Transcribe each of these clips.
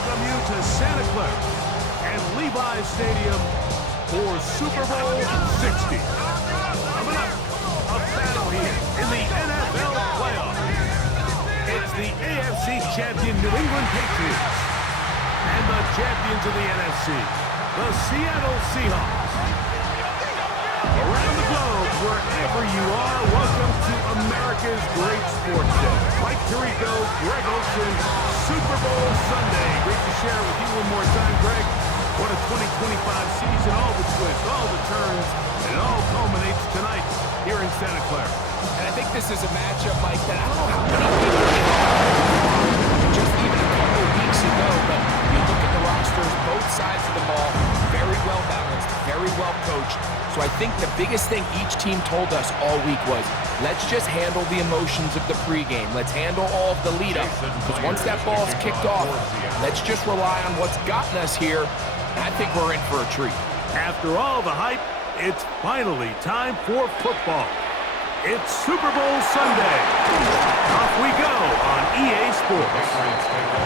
welcome you to Santa Clara and Levi's Stadium for Super Bowl 60. Coming up, a battle here in the NFL playoffs. It's the AFC champion New England Patriots and the champions of the NFC, the Seattle Seahawks. Around the globe, wherever you are, welcome to America's great sports day. Mike Tirico, Greg Olson, Super Bowl Sunday. Great to share with you one more time, Greg. What a 2025 season, all the twists, all the turns, and it all culminates tonight here in Santa Clara. And I think this is a matchup, Mike, that I don't know how many people thought just even a couple weeks ago, but you look at the rosters, both sides of the ball, very well balanced, very well coached. So I think the biggest thing each team told us all week was, let's just handle the emotions of the pregame. Let's handle all of the lead-up. Because once that ball's kicked off, let's just rely on what's gotten us here. And I think we're in for a treat. After all the hype, it's finally time for football. It's Super Bowl Sunday. Off we go on EA Sports.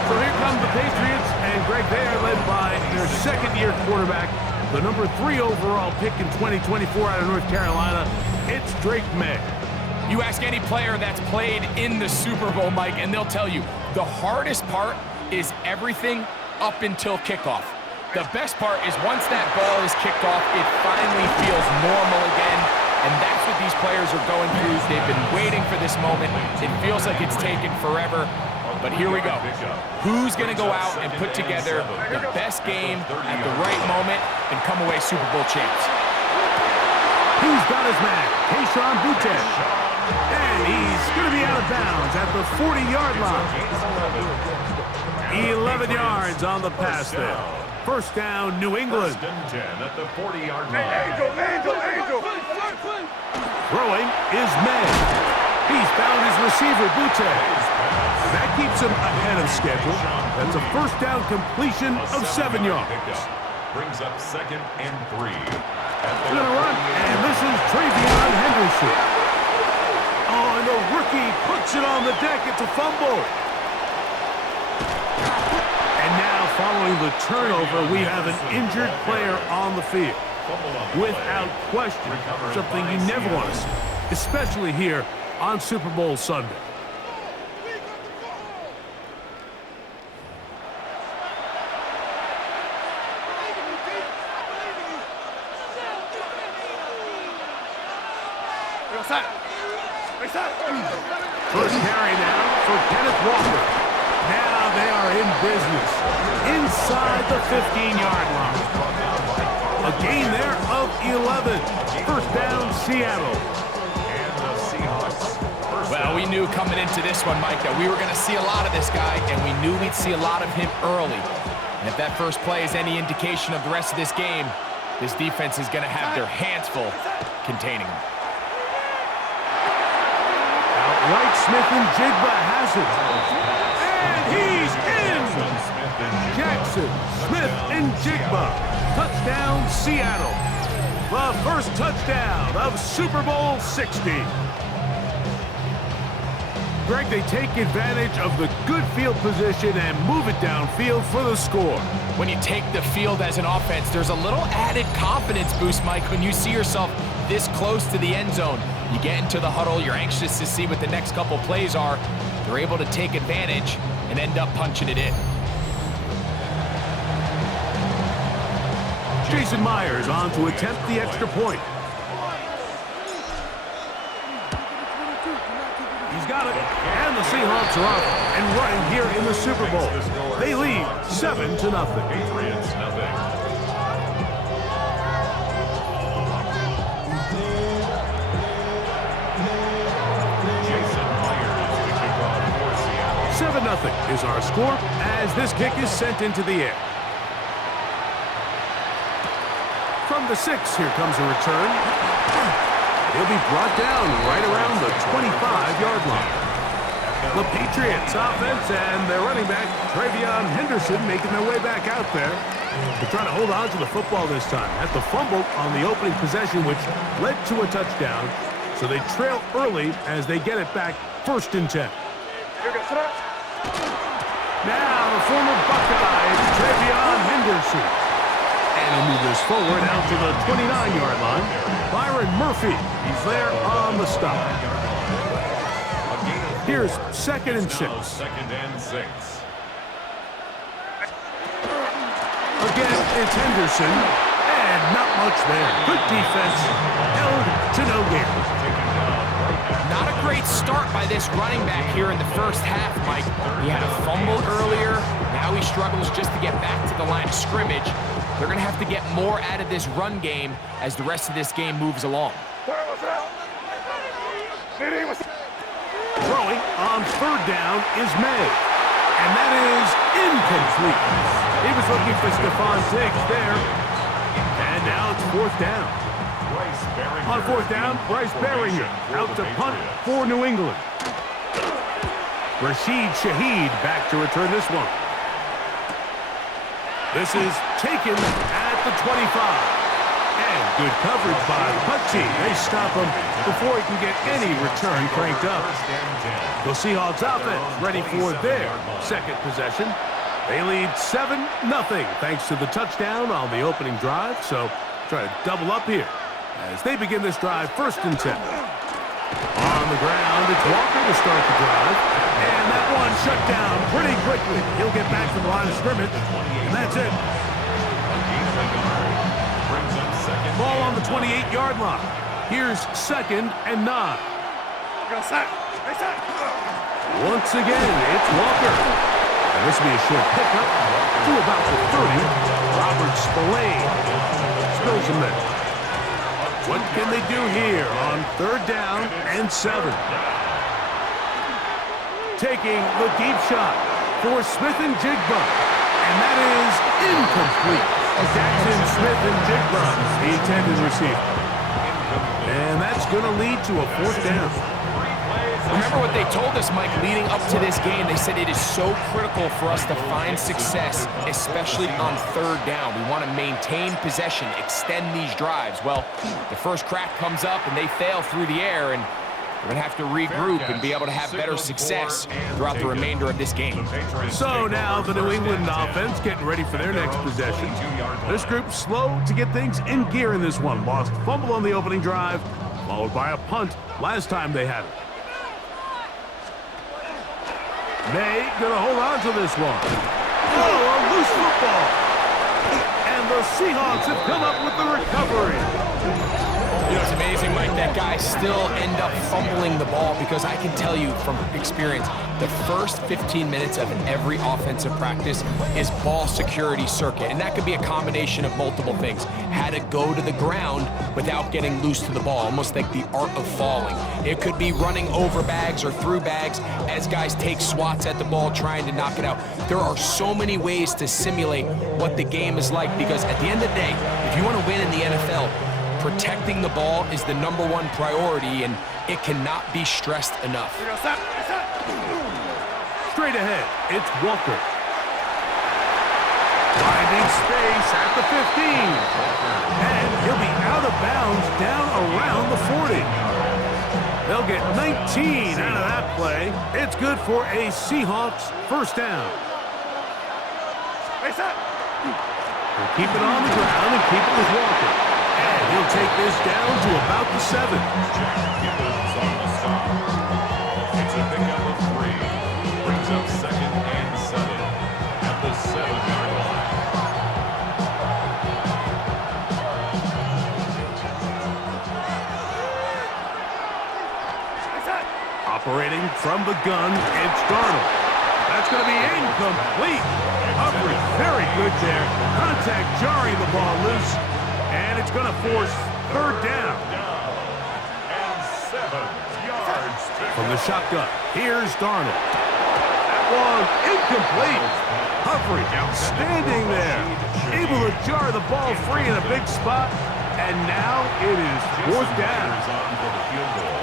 So here come the Patriots, and Greg, they are led by their second-year quarterback, the number 3 overall pick in 2024 out of North Carolina. It's Drake May. You ask any player that's played in the Super Bowl, Mike, and they'll tell you the hardest part is everything up until kickoff. The best part is once that ball is kicked off, it finally feels normal again. And that's what these players are going through. They've been waiting for this moment. It feels like it's taken forever. But here we go. Who's going to go out and put together the best game at the right moment and come away Super Bowl champs? He's got his man, Keyshawn Boutte. And he's going to be out of bounds at the 40-yard line. 11 yards on the pass there. First down, New England. 10 at the 40-yard line. Angel. Throwing is May. He's found his receiver, Boutte. That keeps him ahead of schedule. That's a first down completion of 7 yards. Brings up 2nd and 3. They're going to run, and this is Travion Henderson. Oh, and the rookie puts it on the deck. It's a fumble. And now, following the turnover, we have an injured player on the field. Without question, something you never want to see, especially here on Super Bowl Sunday. First carry now for Kenneth Walker. Now they are in business inside the 15-yard line. A gain there of 11. First down, Seattle. And the Seahawks. Well, we knew coming into this one, Mike, that we were going to see a lot of this guy, and we knew we'd see a lot of him early. And if that first play is any indication of the rest of this game, this defense is going to have their hands full containing him. Outright, Smith and Jigba has it. And he's in! Jackson, Smith, and Jigba. Touchdown, Seattle. The first touchdown of Super Bowl 60. Greg, they take advantage of the good field position and move it downfield for the score. When you take the field as an offense, there's a little added confidence boost, Mike, when you see yourself this close to the end zone. You get into the huddle, you're anxious to see what the next couple plays are. They're able to take advantage and end up punching it in. Jason Myers on to attempt the extra point. He's got it. And the Seahawks are off and running here in the Super Bowl. They lead 7-0. Patriots, nothing. Jason Myers to kick off for Seattle. 7-0 is our score as this kick is sent into the air. From the 6, here comes a return. He'll be brought down right around the 25-yard line. The Patriots offense and their running back, Travion Henderson, making their way back out there. They're trying to hold on to the football this time. At the fumble on the opening possession, which led to a touchdown. So they trail early as they get it back, 1st and 10. Now the former Buckeye Henderson. And he'll move this forward out to the 29-yard line. Byron Murphy, he's there on the stop. Here's 2nd and 6. 2nd and 6. Again, it's Henderson. And not much there. Good defense. Held to no gain. Not a great start by this running back here in the first half, Mike. He had a fumble earlier. Now he struggles just to get back to the line of scrimmage. They're going to have to get more out of this run game as the rest of this game moves along. Throwing on 3rd down is May. And that is incomplete. He was looking for Stephon Diggs there. And now it's 4th down. On 4th down, Bryce Berringer out to punt for New England. Rashid Shaheed back to return this one. This is taken at the 25. And good coverage by the punt team. They stop him before he can get any return cranked up. The Seahawks offense ready for their 2nd possession. They lead 7-0 thanks to the touchdown on the opening drive. So try to double up here as they begin this drive 1st and 10. On the ground, it's Walker to start the drive. And that one shut down pretty quickly. He'll get back to the line of scrimmage, and that's it. Ball on the 28-yard line. Here's 2nd and 9. Once again, it's Walker. And this will be a short pickup to about the 30. Robert Spillane spills him there. What can they do here on 3rd down and 7? Taking the deep shot for Smith and Jigba. And that is incomplete. Jackson Smith and Jigba, the intended receiver. And that's going to lead to a 4th down. Remember what they told us, Mike, leading up to this game. They said it is so critical for us to find success, especially on 3rd down. We want to maintain possession, extend these drives. Well, the first crack comes up and they fail through the air, and we're going to have to regroup and be able to have better success throughout the remainder of this game. So now the New England offense getting ready for their next possession. This group slow to get things in gear in this one. Lost fumble on the opening drive, followed by a punt last time they had it. May gonna hold on to this one. Oh, a loose football. And the Seahawks have come up with the recovery. You know, it's amazing, Mike, that guys still end up fumbling the ball, because I can tell you from experience, the first 15 minutes of every offensive practice is ball security circuit, and that could be a combination of multiple things. How to go to the ground without getting loose to the ball, almost like the art of falling. It could be running over bags or through bags as guys take swats at the ball trying to knock it out. There are so many ways to simulate what the game is like, because at the end of the day, if you want to win in the NFL, protecting the ball is the #1 priority, and it cannot be stressed enough. Straight ahead, it's Walker. Finding space at the 15. And he'll be out of bounds down around the 40. They'll get 19 out of that play. It's good for a Seahawks 1st down. They'll keep it on the ground and keep it with Walker. And he'll take this down to about the 7. Gibbons on the stop. It's a pickup of 3. Brings up 2nd and 7 at the 7-yard line. Operating from the gun, it's Darnold. That's going to be incomplete. Coverage very good there. Contact jarring the ball loose. And it's going to force 3rd down. And 7 yards. From the shotgun, here's Darnold. That one incomplete. Coverage outstanding there. Able to jar the ball free in a big spot. And now it is 4th down. On for the field goal.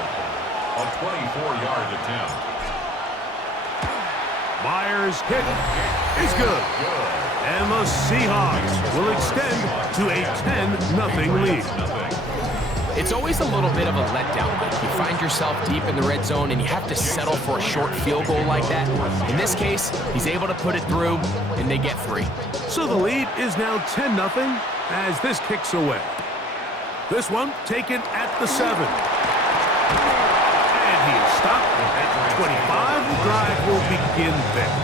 A 24-yard attempt. Myers' kick is good. And the Seahawks will extend to a 10-0 lead. It's always a little bit of a letdown. Like you find yourself deep in the red zone and you have to settle for a short field goal like that. In this case, he's able to put it through, and they get 3. So the lead is now 10-0 as this kicks away. This one taken at the 7. And he is stopped at the 25. The drive will begin there.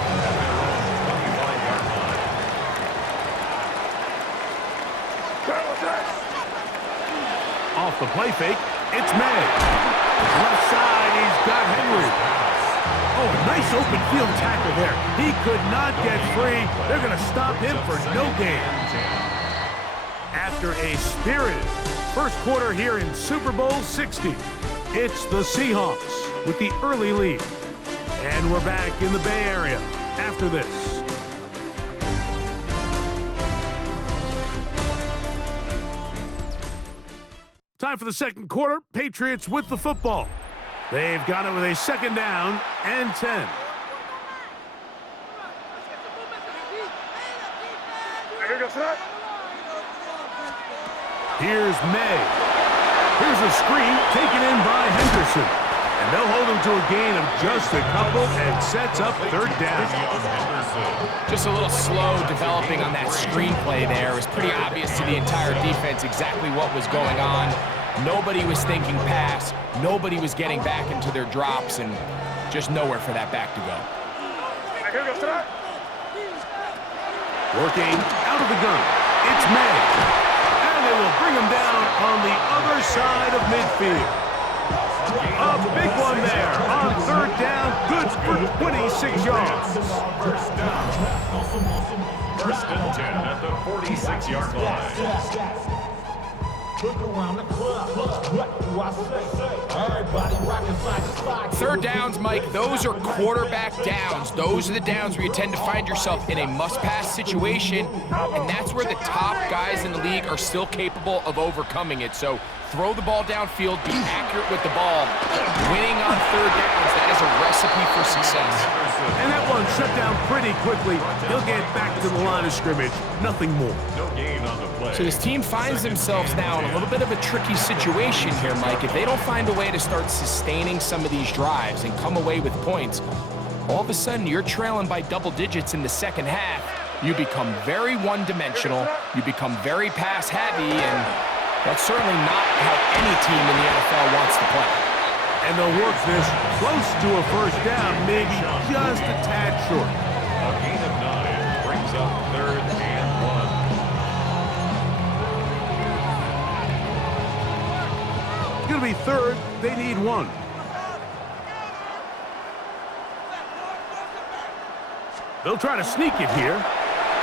Off the play fake, it's May. Left side, he's got Henry. Oh, a nice open field tackle there. He could not get free. They're going to stop him for no gain. After a spirited first quarter here in Super Bowl 60, it's the Seahawks with the early lead. And we're back in the Bay Area after this. Time for the second quarter. Patriots with the football. They've got it with a 2nd down and 10. Here's May. Here's a screen taken in by Henderson. And they'll hold him to a gain of just a couple and sets up 3rd down. Just a little slow developing on that screenplay there. It was pretty obvious to the entire defense exactly what was going on. Nobody was thinking pass. Nobody was getting back into their drops, and just nowhere for that back to go. Working out of the gun, it's May. And they will bring him down on the other side of midfield. A big one there on 3rd down, good for 26 yards. First and 10 at the 46-yard line. Third downs, Mike, those are quarterback downs. Those are the downs where you tend to find yourself in a must-pass situation, and that's where the top guys in the league are still capable of overcoming it. So throw the ball downfield, be accurate with the ball. Winning on 3rd downs, that is a recipe for success. And that one shut down pretty quickly. He'll get back to the line of scrimmage, nothing more. No gain on the play. So this team finds themselves now in a little bit of a tricky situation here, Mike. If they don't find a way to start sustaining some of these drives and come away with points, all of a sudden you're trailing by double digits in the second half. You become very one-dimensional, you become very pass-heavy, and that's certainly not how any team in the NFL wants to play. And they'll work this close to a first down, maybe just a tad short. A gain of 9 brings up 3rd and 1. It's going to be 3rd. They need 1. They'll try to sneak it here.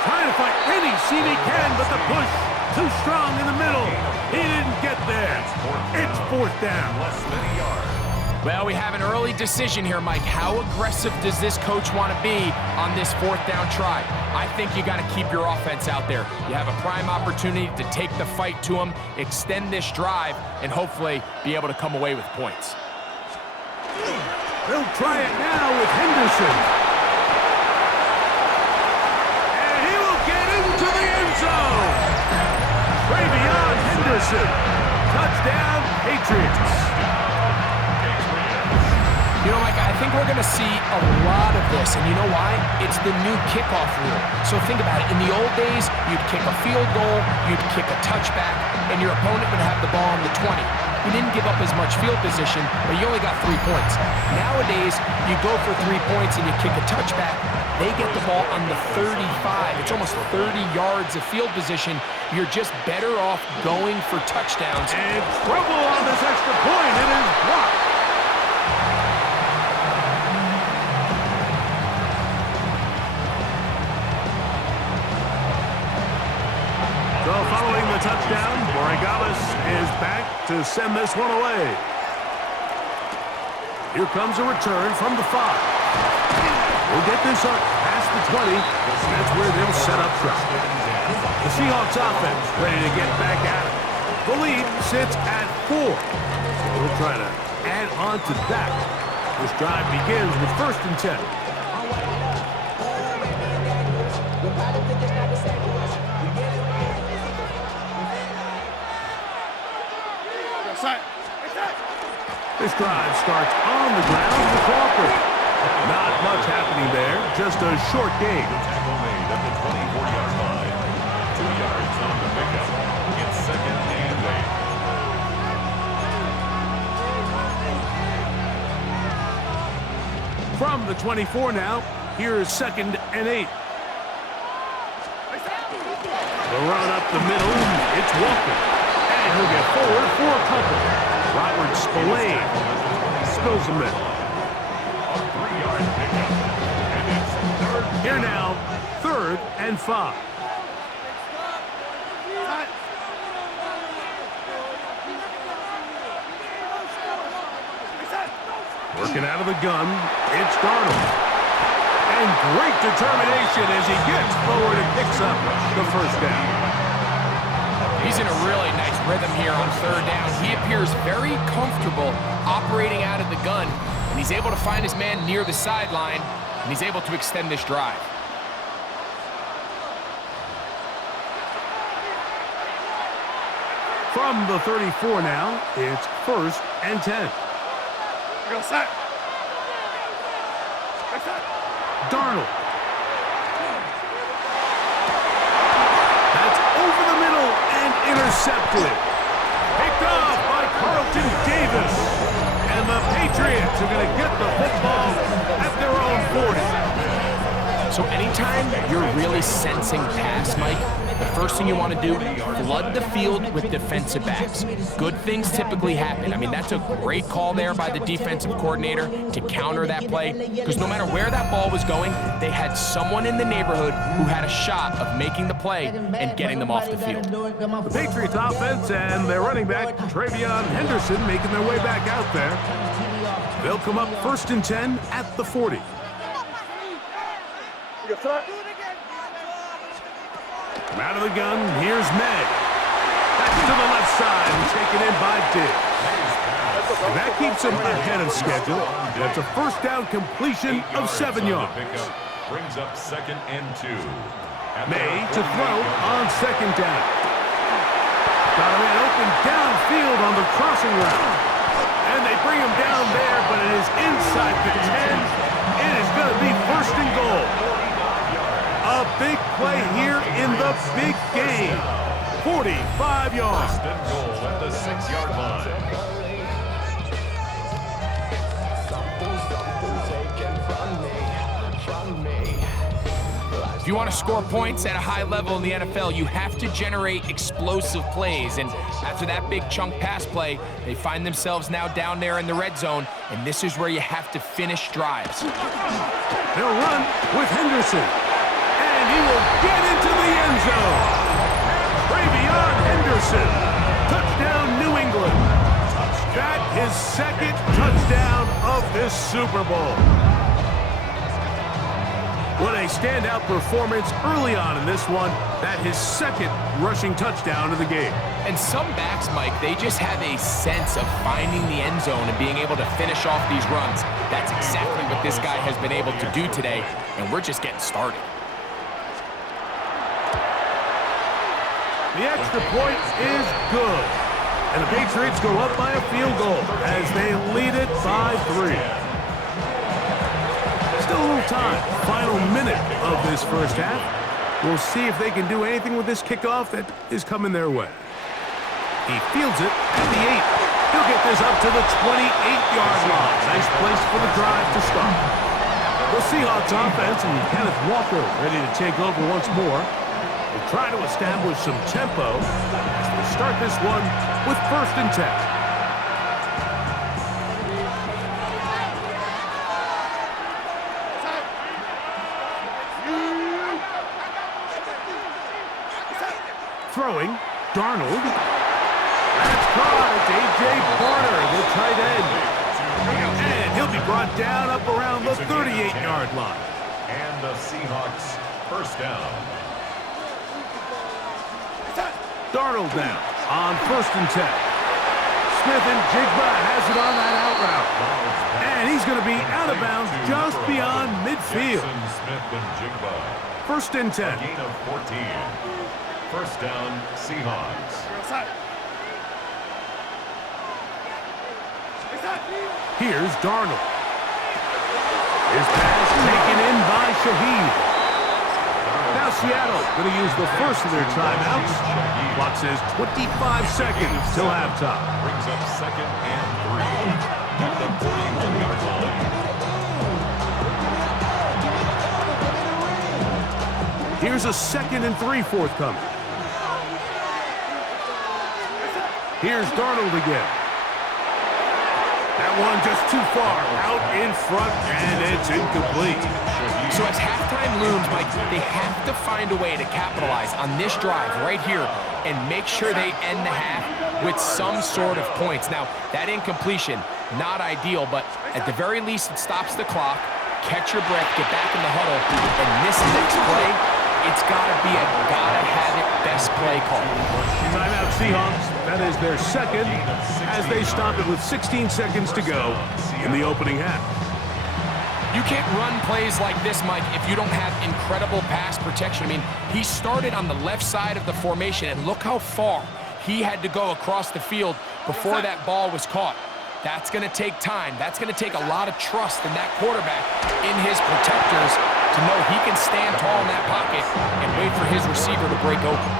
Trying to find any seam he can, but the push too strong in the middle. He didn't get there. It's 4th down. Less than a yard. Well, we have an early decision here, Mike. How aggressive does this coach want to be on this 4th down try? I think you got to keep your offense out there. You have a prime opportunity to take the fight to them, extend this drive, and hopefully be able to come away with points. They'll try it now with Henderson. And he will get into the end zone. Travion Henderson. Touchdown, Patriots. You know, Mike, I think we're going to see a lot of this, and you know why? It's the new kickoff rule. So think about it. In the old days, you'd kick a field goal, you'd kick a touchback, and your opponent would have the ball on the 20. You didn't give up as much field position, but you only got 3 points. Nowadays, you go for 3 points and you kick a touchback, they get the ball on the 35. It's almost 30 yards of field position. You're just better off going for touchdowns. And trouble on this extra point. It is blocked. So following the touchdown, Borregales is back to send this one away. Here comes a return from the 5. We'll get this up past the 20. That's where they'll set up shop. The Seahawks offense ready to get back at it. The lead sits at 4. So we'll try to add on to that. This drive begins with 1st and 10. drive starts on the ground with Walker. Not much happening there, just a short gain. Tackle made at the 24-yard line. 2 yards on the pickup. It's second and 8. From the 24 now, here's second and 8. The run up the middle, it's Walker. And he'll get forward for a couple. Robert Spillane spills him in. A 3-yard pickup. And it's third. Here now, third and 5. Working out of the gun, it's Darnold. And great determination as he gets forward and picks up the first down. He's in a really nice rhythm here on third down. He appears very comfortable operating out of the gun, and he's able to find his man near the sideline, and he's able to extend this drive. From the 34 now, it's first and 10. Go set. Darnold. That's over the middle and intercepted. Picked off by Carlton Davis. And the Patriots are going to get the football at their own 40. So anytime you're really sensing pass, Mike, the first thing you want to do, flood the field with defensive backs. Good things typically happen. I mean, that's a great call there by the defensive coordinator to counter that play, because no matter where that ball was going, they had someone in the neighborhood who had a shot of making the play and getting them off the field. The Patriots offense and their running back, Travion Henderson, making their way back out there. They'll come up first and 10 at the 40. From out of the gun, here's Meg. Back to the left side and taken in by Diggs. And that keeps him ahead of schedule. That's a first down completion of 7 yards. Brings up second and 2. May to throw on second down. Got a man open downfield on the crossing route. And they bring him down there, but it is inside the 10. It is going to be first and goal. A big play here in the big game. 45 yards. First and goal at the 6-yard line. If you want to score points at a high level in the NFL, you have to generate explosive plays. And after that big chunk pass play, they find themselves now down there in the red zone, and this is where you have to finish drives. They'll run with Henderson. And he will get into the end zone. Travion Henderson. Touchdown, New England. That his second touchdown of this Super Bowl. What a standout performance early on in this one. That his second rushing touchdown of the game. And some backs, Mike, they just have a sense of finding the end zone and being able to finish off these runs. That's exactly what this guy has been able to do today, and we're just getting started. The extra point is good. And the Patriots go up by a field goal as they lead it by 3. Still a little time. Final minute of this first half. We'll see if they can do anything with this kickoff that is coming their way. He fields it at the 8. He'll get this up to the 28-yard line. Nice place for the drive to start. The Seahawks offense and Kenneth Walker ready to take over once more. We'll try to establish some tempo as we start this one with first and 10. Throwing, Darnold. That's caught. It's A.J. Barner, the tight end. And he'll be brought down up around the 38-yard line. And the Seahawks first down. Darnold now on first and 10. Smith and Jigba has it on that out route. And he's going to be out of bounds just beyond midfield. Smith and Jigba. First and 10. A gain of 14. First down, Seahawks. Here's Darnold. His pass taken in by Shaheed. Now Seattle going to use the first of their timeouts. Clock says 25 seconds till halftime. Brings up second and 3 at the 41-yard line. Here's a 2nd and 3 forthcoming. Here's Darnold again. That one just too far out in front, and it's incomplete. So as halftime looms, Mike, they have to find a way to capitalize on this drive right here and make sure they end the half with some sort of points. Now, that incompletion, not ideal, but at the very least, it stops the clock. Catch your breath, get back in the huddle, and this next play, it's got to be a gotta-have-it best play call. Timeout Seahawks. That is their second as they stop it with 16 seconds to go in the opening half. You can't run plays like this, Mike, if you don't have incredible pass protection. I mean, he started on the left side of the formation, and look how far he had to go across the field before that ball was caught. That's going to take time. That's going to take a lot of trust in that quarterback, in his protectors, to know he can stand tall in that pocket and wait for his receiver to break open.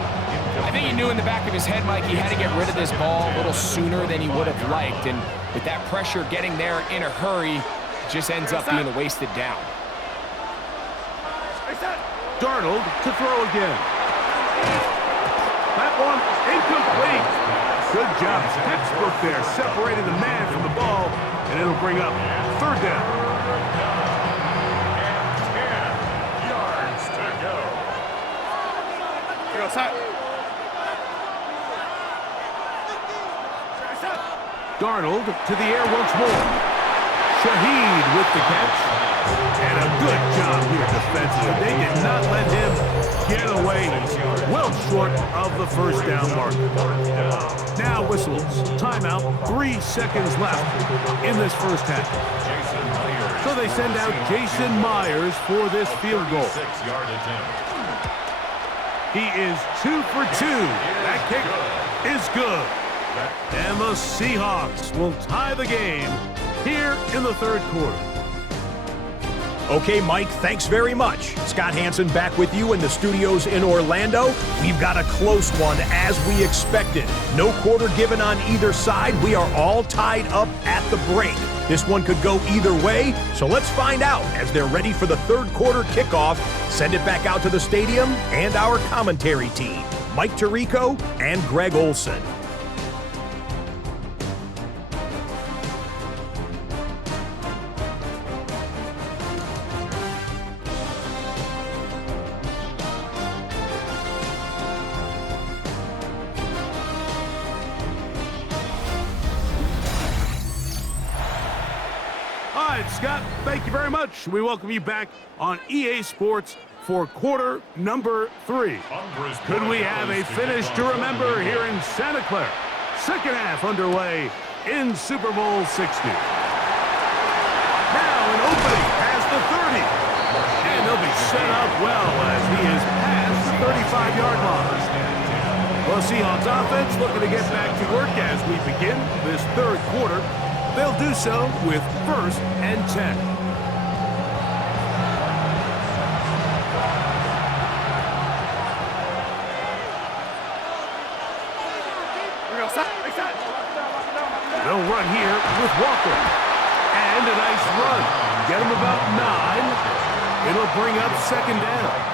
I think he knew in the back of his head, Mike, he had to get rid of this ball a little sooner than he would have liked. And with that pressure getting there in a hurry, it just ends up being a wasted down. Darnold to throw again. That one incomplete. Good job. Textbook there. Separated the man from the ball, and it'll bring up 3rd down. And 10 yards to go. You're outside. Darnold to the air once more. Shaheed with the catch. And a good job here defensively. They did not let him get away. Well short of the 1st down mark. Now whistles. Timeout. 3 seconds left in this first half. So they send out Jason Myers for this field goal. 6-yard attempt. He is 2 for 2. That kick is good. And the Seahawks will tie the game here in the 3rd quarter. Okay, Mike, thanks very much. Scott Hansen back with you in the studios in Orlando. We've got a close one as we expected. No quarter given on either side. We are all tied up at the break. This one could go either way, so let's find out as they're ready for the 3rd quarter kickoff. Send it back out to the stadium and our commentary team, Mike Tirico and Greg Olson. Scott, thank you very much. We welcome you back on EA Sports for quarter number 3. Could we have a finish to remember here in Santa Clara? 2nd half underway in Super Bowl 60. Now an opening past the 30. And they'll be set up well as he is past the 35-yard line. Well, Seahawks offense looking to get back to work as we begin this 3rd quarter. They'll do so with 1st and 10. They'll run here with Walker. And a nice run. Get him about 9. It'll bring up 2nd down.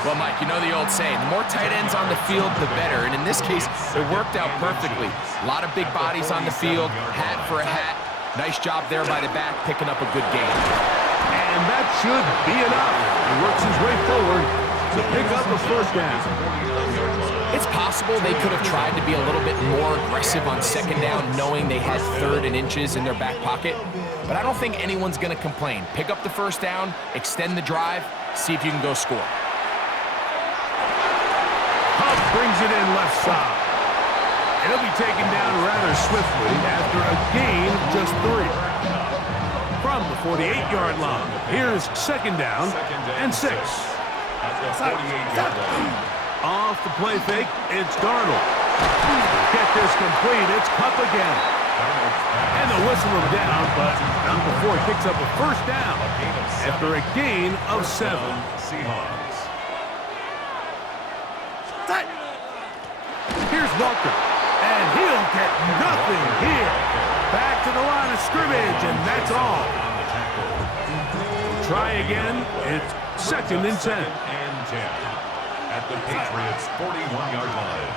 Well, Mike, you know the old saying, the more tight ends on the field, the better. And in this case, it worked out perfectly. A lot of big bodies on the field, hat for a hat. Nice job there by the back, picking up a good game. And that should be enough. He works his way forward to pick up a 1st down. It's possible they could have tried to be a little bit more aggressive on 2nd down, knowing they had 3rd and inches in their back pocket. But I don't think anyone's going to complain. Pick up the 1st down, extend the drive, see if you can go score. Brings it in left side. And he'll be taken down rather swiftly after a gain of just 3. From the 48-yard line, here's 2nd down and 6. Off the play fake, it's Darnold. Get this complete, it's Kupp again. And they'll whistle him down, but not before he picks up a first down after a gain of 7. Seahawks. Here's Walker, and he'll get nothing here. Back to the line of scrimmage, and that's all. Try again. It's 2nd and 10. 2nd and 10 at the Patriots' 41-yard line.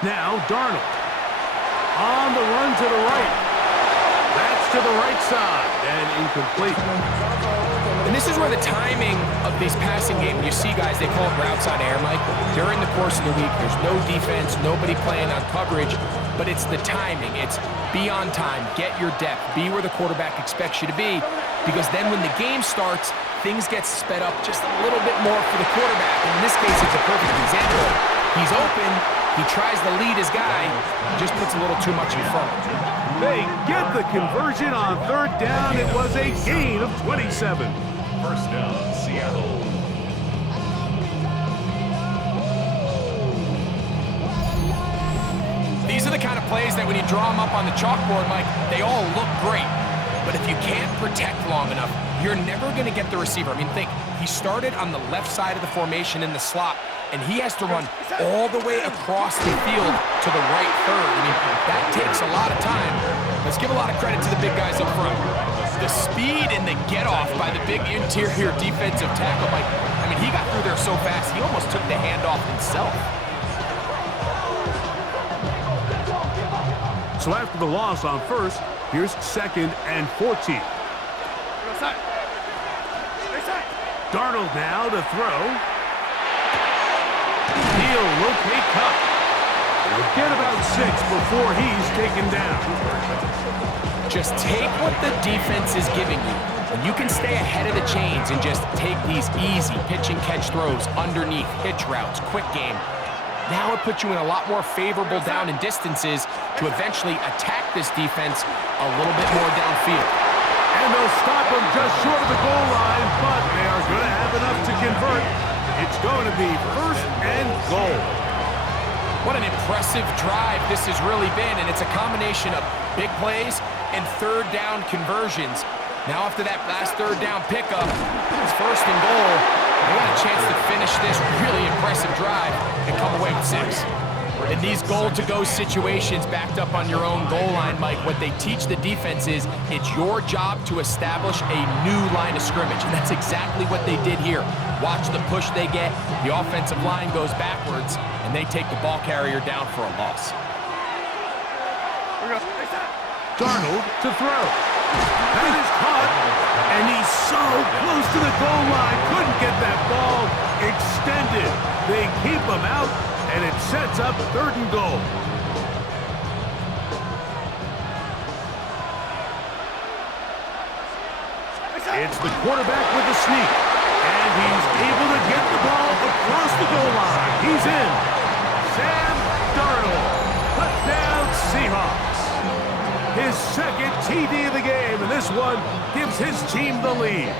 Now Darnold on the run to the right. That's to the right side and incomplete. And this is where the timing of these passing games, you see guys, they call it routes on air, Mike. During the course of the week, there's no defense, nobody playing on coverage, but it's the timing. It's be on time, get your depth, be where the quarterback expects you to be, because then when the game starts, things get sped up just a little bit more for the quarterback. And in this case, it's a perfect example. He's open, he tries to lead his guy, just puts a little too much in front. They get the conversion on 3rd down. It was a gain of 27. First down, Seattle. These are the kind of plays that when you draw them up on the chalkboard, Mike, they all look great. But if you can't protect long enough, you're never going to get the receiver. I mean, think, he started on the left side of the formation in the slot, and he has to run all the way across the field to the right third. I mean, that takes a lot of time. Let's give a lot of credit to the big guys up front. The speed and the get-off by the big interior defensive tackle, Mike, I mean, he got through there so fast, he almost took the handoff himself. So after the loss on 1st, here's 2nd and 14. Darnold now to throw. He'll locate Cup. He'll get about 6 before he's taken down. Just take what the defense is giving you. And you can stay ahead of the chains and just take these easy pitch and catch throws underneath, hitch routes, quick game. Now it puts you in a lot more favorable down and distances to eventually attack this defense a little bit more downfield. And they'll stop him just short of the goal line, but they are going to have enough to convert. It's going to be 1st and goal. What an impressive drive this has really been, and it's a combination of big plays and 3rd down conversions. Now after that last 3rd down pickup, it's 1st and goal. They got a chance to finish this really impressive drive and come away with 6. In these goal-to-go situations backed up on your own goal line, Mike, what they teach the defense is it's your job to establish a new line of scrimmage, and that's exactly what they did here. Watch the push they get, the offensive line goes backwards, and they take the ball carrier down for a loss. Darnold to throw. That is caught, and he's so close to the goal line, couldn't get that ball extended. They keep him out, and it sets up 3rd and goal. It's the quarterback with the sneak, and he's able to get the ball across the goal line. He's in. Sam Darnold, touchdown Seahawks. His 2nd TD of the game, and this one gives his team the lead.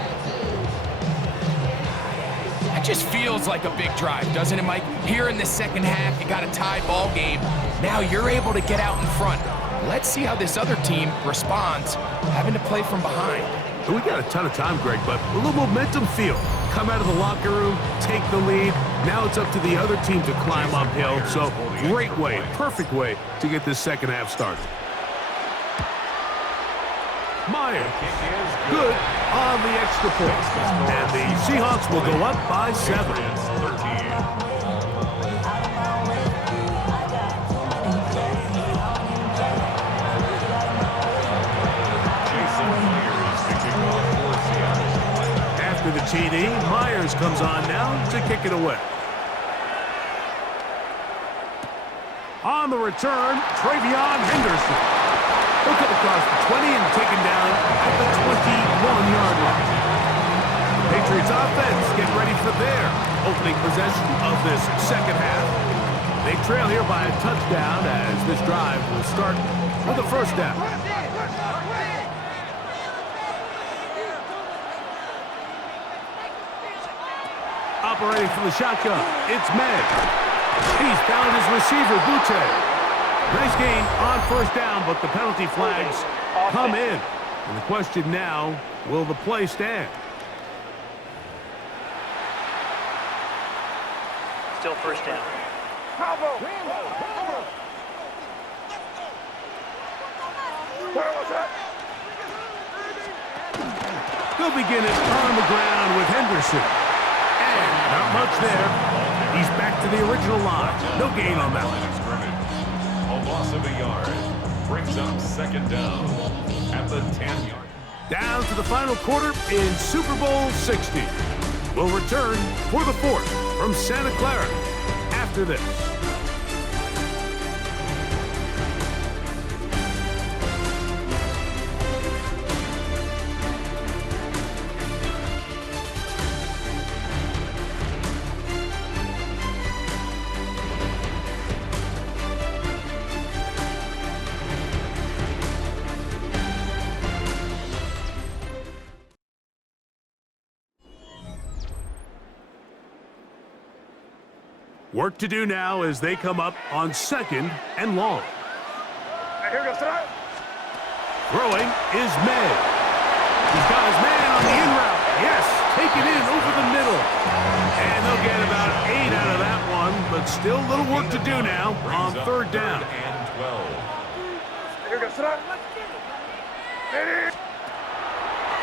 That just feels like a big drive, doesn't it, Mike? Here in the 2nd half, you got a tie ball game. Now you're able to get out in front. Let's see how this other team responds, having to play from behind. We got a ton of time, Greg, but a little momentum feel. Come out of the locker room, take the lead. Now it's up to the other team to climb uphill. So great way, perfect way to get this 2nd half started. Myers, good on the extra point. And the Seahawks will go up by 7. After the TD, Myers comes on now to kick it away. On the return, Travion Henderson. He'll cut across the 20 and taken down at the 21-yard line. The Patriots offense get ready for their opening possession of this 2nd half. They trail here by a touchdown as this drive will start with a 1st down. Operating from the shotgun, it's Meg. He's found his receiver, Butte. Nice gain on first down, but the penalty flags come in. And the question now, will the play stand? Still first down. They'll begin it on the ground with Henderson. And not much there. He's back to the original line. No gain on that one. A loss of a yard brings up second down at the 10-yard. Down to the final quarter in Super Bowl 60. We'll return for the fourth from Santa Clara after this. Work to do now as they come up on second and long. Here goes tonight. Throwing is May. He's got his man on the in route. Yes, taken in over the middle. And they'll get about 8 out of that one, but still a little work to do now on third down. And 12. Here goes tonight.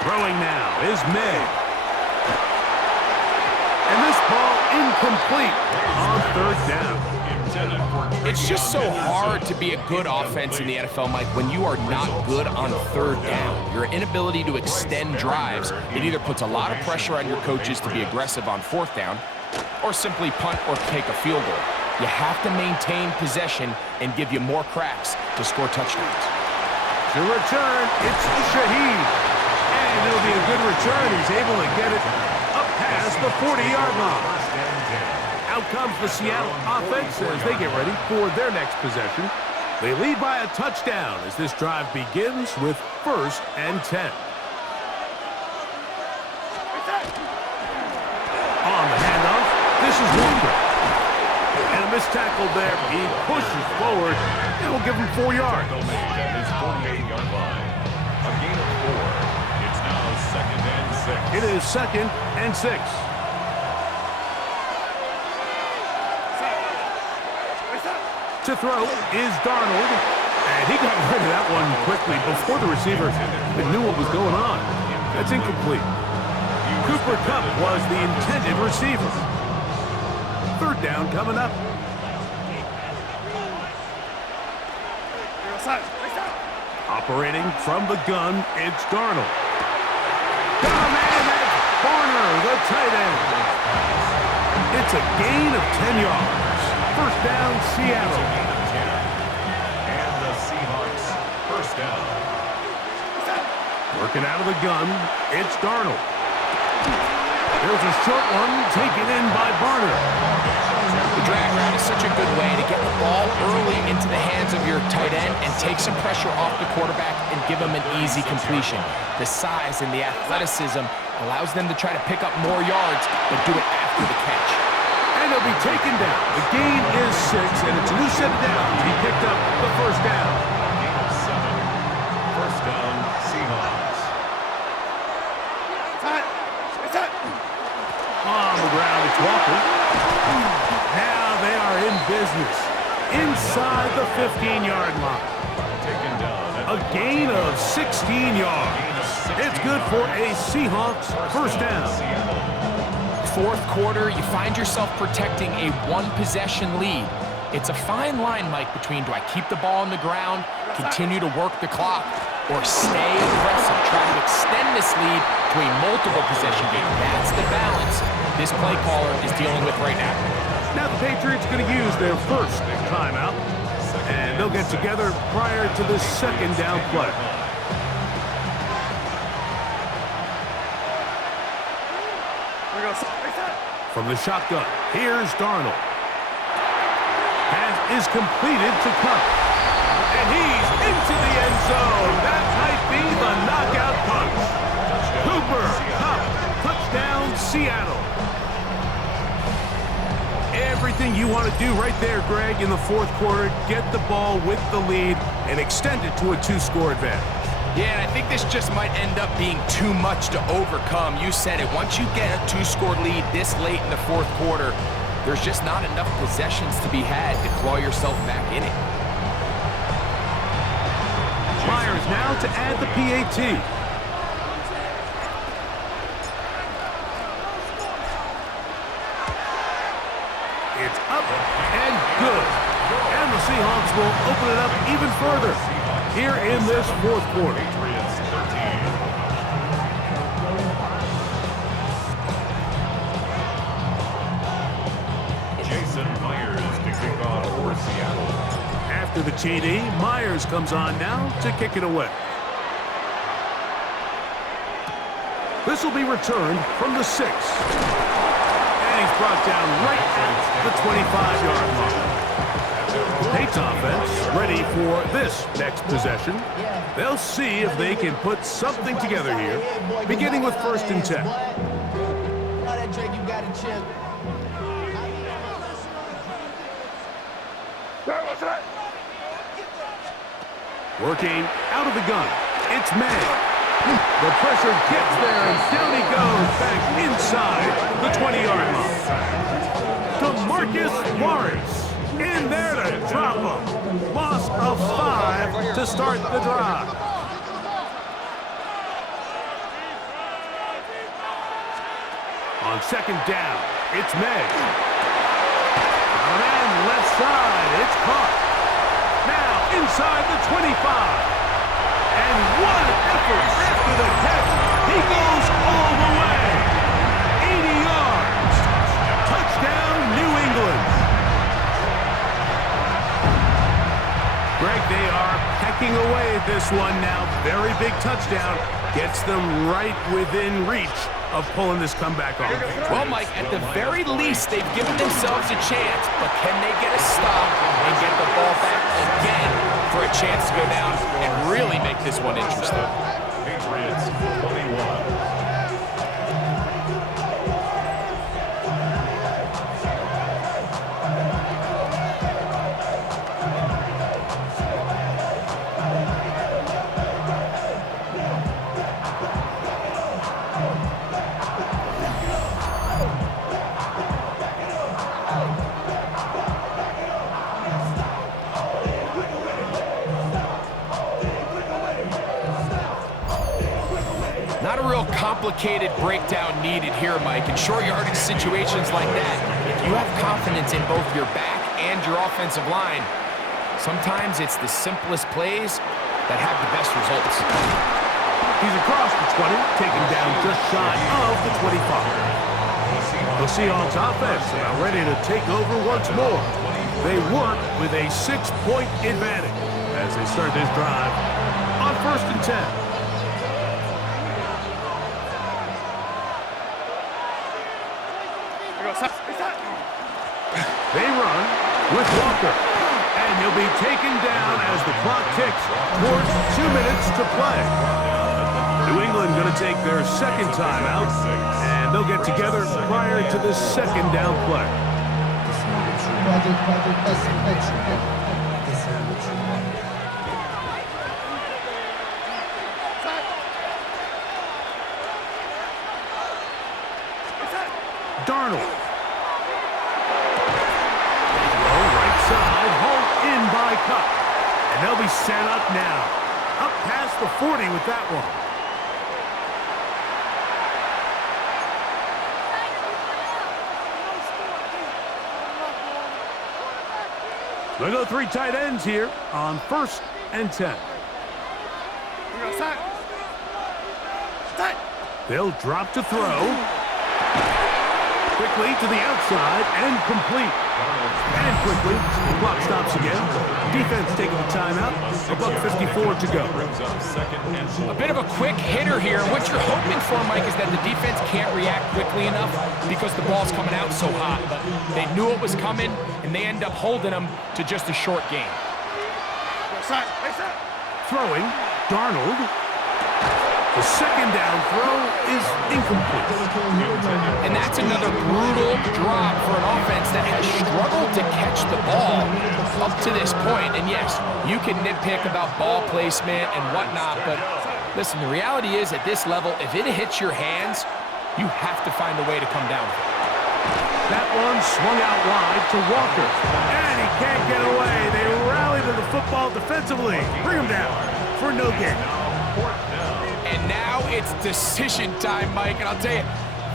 Throwing now is May. And this ball incomplete on third down. It's just so hard to be a good offense in the NFL, Mike, when you are not good on third down. Your inability to extend drives, it either puts a lot of pressure on your coaches to be aggressive on fourth down or simply punt or take a field goal. You have to maintain possession and give you more cracks to score touchdowns. To return, it's Shaheed. And it'll be a good return. He's able to get it up past the 40-yard line. Out comes the Seattle offense as they get ready for their next possession. They lead by a touchdown as this drive begins with 1st and 10. On the handoff, this is Walker. And a missed tackle there. He pushes forward. It will give him 4 yards. At his 48-yard line. A gain of 4. It's now 2nd and 6. It is 2nd and 6. To throw is Darnold, and he got rid of that one quickly before the receiver even knew what was going on. That's incomplete. Cooper Kupp was the intended receiver. Third down coming up. Operating from the gun, it's Darnold. Got a man, that's Barner, the tight end. It's a gain of 10 yards. First down, Seattle. And the Seahawks, first down. Working out of the gun, it's Darnold. There's a short one taken in by Barner. The drag route is such a good way to get the ball early into the hands of your tight end and take some pressure off the quarterback and give him an easy completion. The size and the athleticism allows them to try to pick up more yards, but do it after the catch. And he'll be taken down. The gain is 6, and it's a new set of downs. He picked up the first down. Gain of 7. First down, Seahawks. On the ground, it's Walker. Now they are in business. Inside the 15-yard line. Taken down. A gain of 16 yards. It's good for a Seahawks first down. Fourth quarter, you find yourself protecting a one-possession lead. It's a fine line, Mike, between do I keep the ball on the ground, continue to work the clock, or stay aggressive, try to extend this lead to a multiple possession game. That's the balance this play caller is dealing with right now. Now the Patriots going to use their first timeout, and they'll get together prior to the second down play. From the shotgun, here's Darnold. Pass is completed to Kupp. And he's into the end zone. That might be the knockout punch. Cooper Kupp, touchdown Seattle. Everything you want to do right there, Greg, in the fourth quarter, get the ball with the lead and extend it to a 2-score advantage. Yeah, and I think this just might end up being too much to overcome. You said it. Once you get a 2-score lead this late in the fourth quarter, there's just not enough possessions to be had to claw yourself back in it. Myers now to add the PAT. It's up and good. And the Seahawks will open it up even further here in this fourth quarter. Patriots 13. Jason Myers to kick off for Seattle. After the TD, Myers comes on now to kick it away. This will be returned from the 6. And he's brought down right at the 25-yard line. The Patriots offense ready for this next possession. They'll see if they can put something together here, beginning with 1st and 10. Working out of the gun, it's May. The pressure gets there, and down he goes back inside the 20-yard line. DeMarcus Lawrence in there to drop him. Loss of 5 to start the drive. On 2nd down, it's May. On end, left side, it's caught. Now inside the 25. And what an effort after the catch. He goes all the way. 80 yards. Touchdown, New England. Greg, they are pecking away at this one now. Very big touchdown. Gets them right within reach of pulling this comeback off. Well, Mike, at the very least, they've given themselves a chance, but can they get a stop and get the ball back again for a chance to go down and really make this one interesting? Patriots 21. Not a real complicated breakdown needed here, Mike. In short yardage situations like that, if you have confidence in both your back and your offensive line, sometimes it's the simplest plays that have the best results. He's across the 20, taken down just shy of the 25. The Seahawks offense now ready to take over once more. They work with a 6-point advantage as they start this drive on 1st and 10. They run with Walker, and he'll be taken down as the clock ticks towards 2 minutes to play. New England going to take their 2nd timeout, and they'll get together prior to the 2nd down play. Darnold. And they'll be set up now. Up past the 40 with that one. They'll go 3 tight ends here on 1st and 10. They'll drop to throw. Quickly to the outside and complete. And quickly, the clock stops again. Defense taking the timeout. $1:54 to go. A bit of a quick hitter here. What you're hoping for, Mike, is that the defense can't react quickly enough because the ball's coming out so hot. But they knew it was coming, and they end up holding them to just a short game. Throwing, Darnold. The 2nd down throw is incomplete. And that's another brutal drop for an offense that has struggled to catch the ball up to this point. And yes, you can nitpick about ball placement and whatnot, but listen, the reality is at this level, if it hits your hands, you have to find a way to come down with it. That one swung out wide to Walker. And he can't get away. They rally to the football defensively. Bring him down for no gain. And now it's decision time, Mike. And I'll tell you,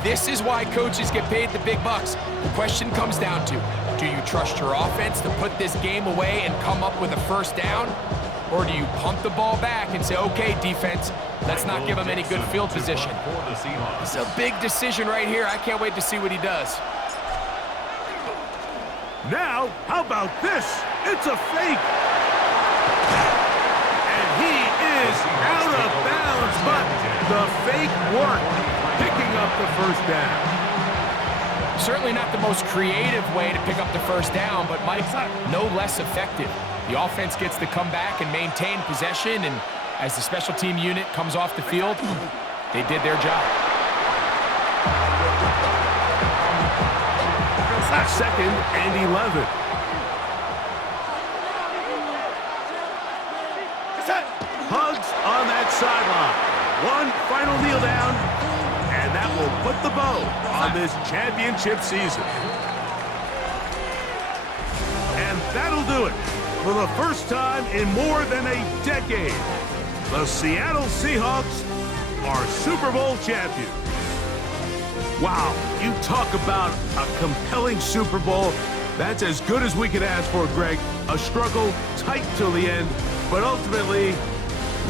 this is why coaches get paid the big bucks. The question comes down to, do you trust your offense to put this game away and come up with a first down? Or do you pump the ball back and say, okay, defense, let's not give him any good field position? It's a big decision right here. I can't wait to see what he does. Now, how about this? It's a fake. And he is out of bounds, but the fake worked, picking up the first down. Certainly not the most creative way to pick up the first down, but Mike, no less effective. The offense gets to come back and maintain possession, and as the special team unit comes off the field, they did their job. Second and 11. Hugs on that sideline. One final kneel down, and that will put the bow on this championship season. And that'll do it. For the first time in more than a decade, the Seattle Seahawks are Super Bowl champions. Wow, you talk about a compelling Super Bowl. That's as good as we could ask for, Greg. A struggle tight till the end, but ultimately,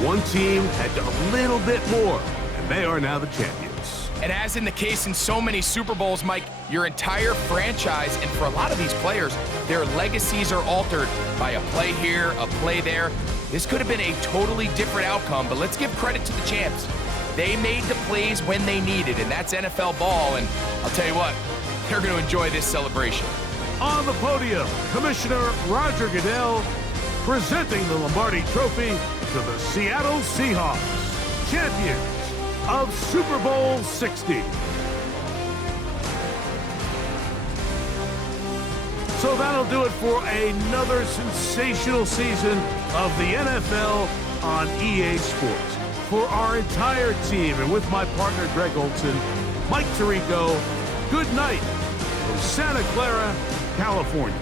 one team had a little bit more, and they are now the champions. And as in the case in so many Super Bowls, Mike, your entire franchise, and for a lot of these players, their legacies are altered by a play here, a play there. This could have been a totally different outcome, but let's give credit to the champs. They made the plays when they needed, and that's NFL ball, and I'll tell you what, they're going to enjoy this celebration. On the podium, Commissioner Roger Goodell presenting the Lombardi Trophy to the Seattle Seahawks, champions of Super Bowl 60. So that'll do it for another sensational season of the NFL on EA Sports. For our entire team and with my partner Greg Olson, Mike Tirico, good night from Santa Clara, California.